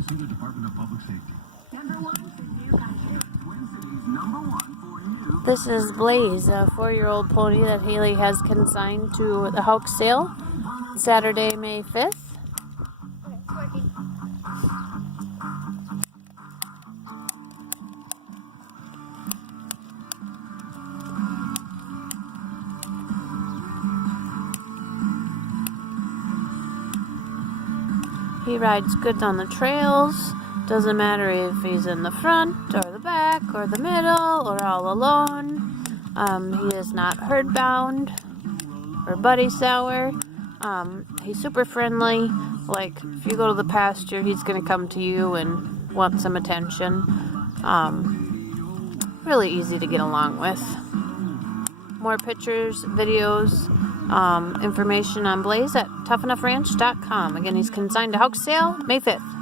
to see the Department of Public Safety. This is Blaze, a 4-year-old pony that Haley has consigned to the Hawk sale Saturday, May 5th. He rides good on the trails. Doesn't matter if he's in the front or the back or the middle or all alone. He is not herd bound or buddy sour. He's super friendly. Like if you go to the pasture, he's gonna come to you and want some attention. Really easy to get along with. More pictures, videos, information on Blaze at toughenougghranch.com. Again, he's consigned to Hawk sale May 5th.